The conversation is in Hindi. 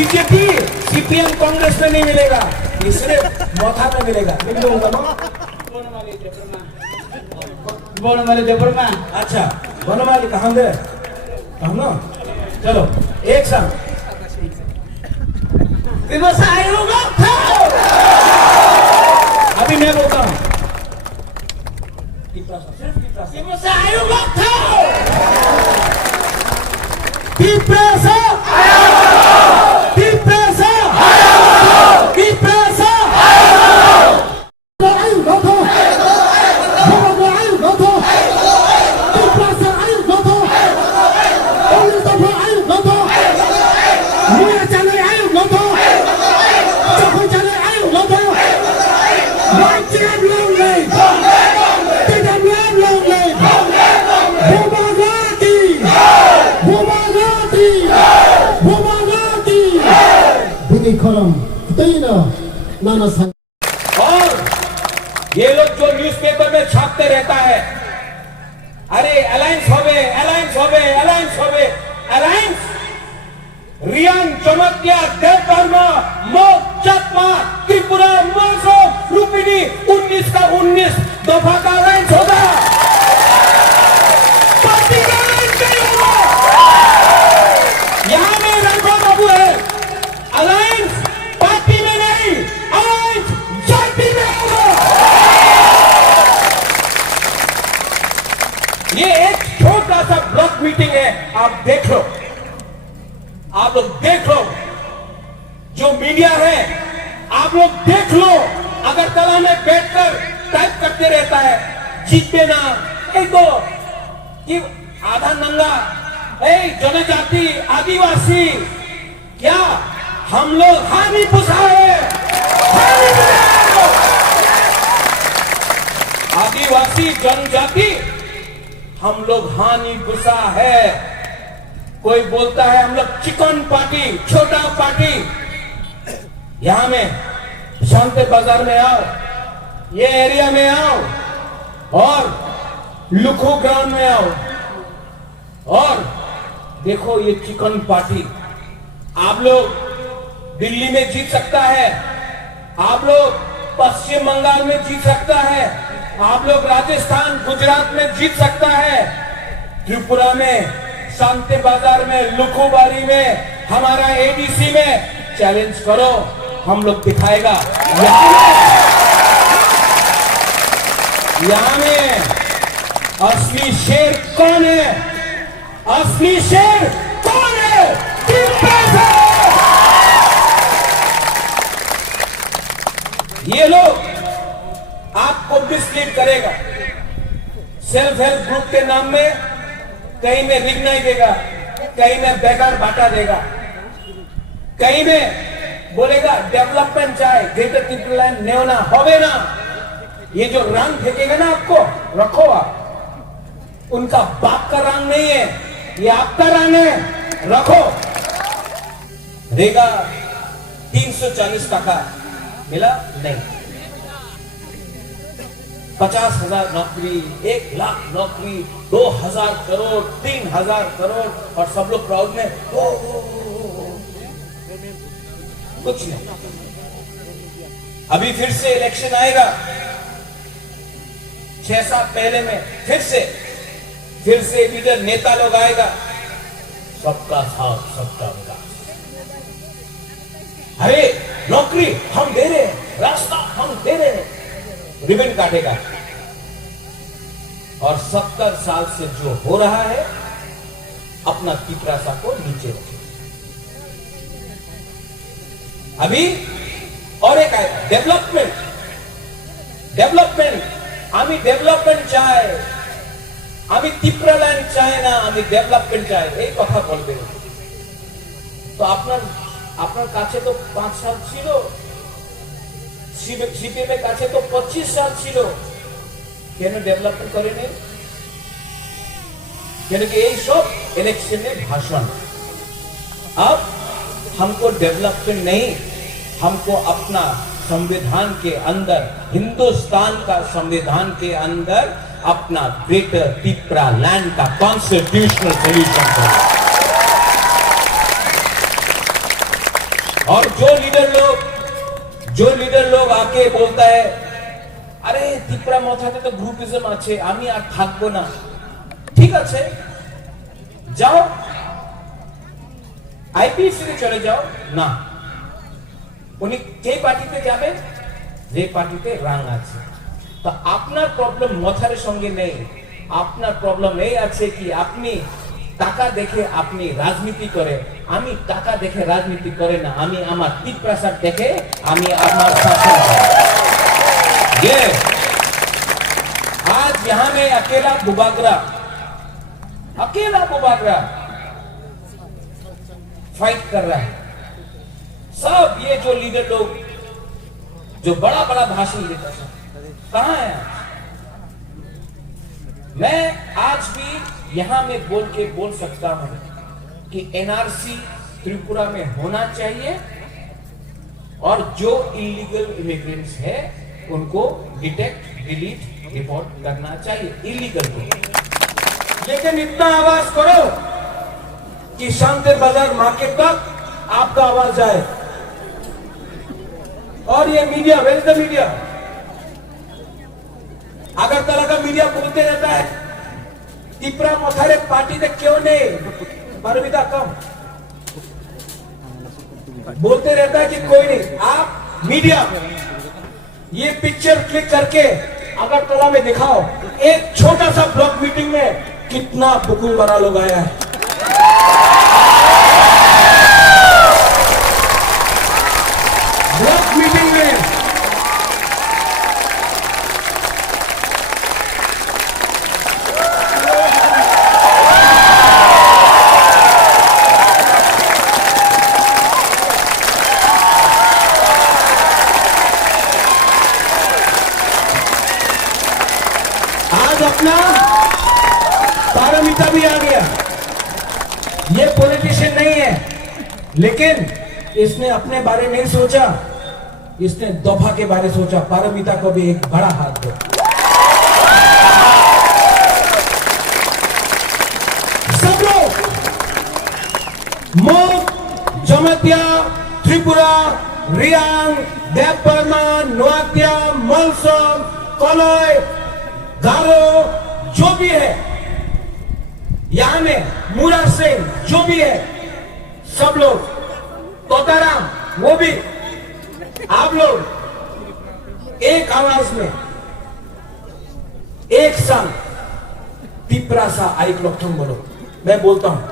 बीजेपी सीपीएम कांग्रेस में नहीं मिलेगा, ये सिर्फ मोथा में मिलेगा। बोनमाली जबरमा। अच्छा बनमाली कहाँ दे हम ना, चलो एक साथ व्यवसायों का अभी मैं बोलता हूँ व्यवसायों का और ये लोग जो न्यूज़पेपर में छापते रहता है, अरे अलायंस रियान चमत्या देवबर्मा मोक चकमा त्रिपुरा मोसो रूपिनी 19 का 19 दफा का अलायंस होगा, पार्टी का अलायंस नहीं होगा। यहां में रणभा बाबू है, अलायंस पार्टी में नहीं, अलायंस जाति में होगा। ये एक छोटा सा ब्लॉक मीटिंग है, आप देख लो, आप लोग देख लो, जो मीडिया है आप लोग देख लो, अगर कला में बैठकर टाइप करते रहता है जीते ना एक तो कि आधा नंगा जनजाति आदिवासी, क्या हम लोग हानि पुसाए, आदिवासी जनजाति हम लोग हानि पुसा है। कोई बोलता है हम लोग चिकन पार्टी, छोटा पार्टी। यहां में शांति बाजार में आओ, ये एरिया में आओ और लुखो ग्राउंड में आओ और देखो ये चिकन पार्टी। आप लोग दिल्ली में जीत सकता है, आप लोग पश्चिम बंगाल में जीत सकता है, आप लोग राजस्थान गुजरात में जीत सकता है, त्रिपुरा में शांति बाजार में लुखुबारी में हमारा एडीसी में चैलेंज करो, हम लोग दिखाएगा। यहां में असली शेर कौन है, असली शेर कौन है? ये लोग आपको मिसलीड करेगा, सेल्फ हेल्प ग्रुप के नाम में कहीं में रिग नहीं देगा, कहीं में बेकार बांटा देगा, कहीं में बोलेगा डेवलपमेंट चाहे ग्रेटर त्रिपुरा नेवना होवे ना। ये जो रंग फेंकेगा ना आपको, रखो आप, उनका बाप का रंग नहीं है, ये आपका रंग है, रखो। रेगा 340 टका मिला नहीं, 50,000 नौकरी, 1 लाख नौकरी, 2,000 करोड़, 3,000 करोड़ और सब लोग प्राउड में कुछ नहीं। अभी फिर से इलेक्शन आएगा 6 साल पहले में, फिर से लीडर नेता लोग आएगा, सबका साथ सबका विकास। अरे नौकरी हम दे रहे हैं, रास्ता हम दे रहे हैं, रिबन काटेगा। और 70 साल से जो हो रहा है अपना तिपरासा को नीचे रखे। अभी और एक आएगा डेवलपमेंट, आमी डेवलपमेंट चाहे, आमी तिपरालैंड चाहे ना, आमी डेवलपमेंट चाहे, এই কথা বলবে। তো আপনার কাছে তো 5 সাল ছিল, সিপিএম এর কাছে তো 25 साल ছিল, কেন ডেভেলপমেন্ট করেনি? কেন কি এই সব ইলেকশনের ভাষণ। अब हमको डेवलपमेंट नहीं, हमको अपना संविधान के अंदर, हिंदुस्तान का संविधान के अंदर अपना ग्रेटर त्रिपुरा लैंड का कॉन्स्टिट्यूशनल सोल्यूशन चाहिए। जो लीडर लोग आके बोलता है अरे त्रिपुरा माথাতে তো গ্রুপিজম আছে আমি আর থাকবো না ঠিক আছে যাও আইপিএসসি তে চলে যাও না উনি যে পার্টিতে যাবেন যে পার্টিতে রাং আছে তো আপনার প্রবলেম মাথার সঙ্গে নেই আপনার প্রবলেম এই আছে কি আপনি টাকা দেখে আপনি রাজনীতি করে আমি টাকা দেখে রাজনীতি করে না আমি আমার তীব্রসার দেখে আমি আমার শাসন ये आज यहां में अकेला बुबागरा फाइट कर रहा है सब ये जो लीडर लोग जो बड़ा बड़ा भाषण देता है कहां है मैं आज भी यहां में बोल सकता हूं कि एनआरसी त्रिपुरा में होना चाहिए और जो इलीगल इमिग्रेंट्स है उनको डिटेक्ट डिलीट रिपोर्ट करना चाहिए इलीगल को लेकिन इतना आवाज करो कि शांति बाजार मार्केट तक आपका आवाज जाए और ये media where is the media Agartala का मीडिया बोलते रहता है त्रिपुरा माথারে पार्टी ने क्यों नहीं परमिता कम बोलते रहता है कि कोई नहीं आप मीडिया ये पिक्चर क्लिक करके अगरतला में दिखाओ एक छोटा सा ब्लॉक मीटिंग में कितना बुकुम बना लोग आया है ब्लॉक मीटिंग में अपना पारमिता भी आ गया ये पॉलिटिशियन नहीं है लेकिन इसने अपने बारे नहीं सोचा इसने दफा के बारे सोचा पारमिता को भी एक बड़ा हाथ दो सब लोग मोक जमतिया त्रिपुरा रियांग देवबर्मा नोआतिया मलसम कलय गारो जो भी है यहां में मुरा सिंह जो भी है सब लोग तोताराम वो भी आप लोग एक आवाज में एक संग तिप्रासा आइक लोग तुम बोलो मैं बोलता हूं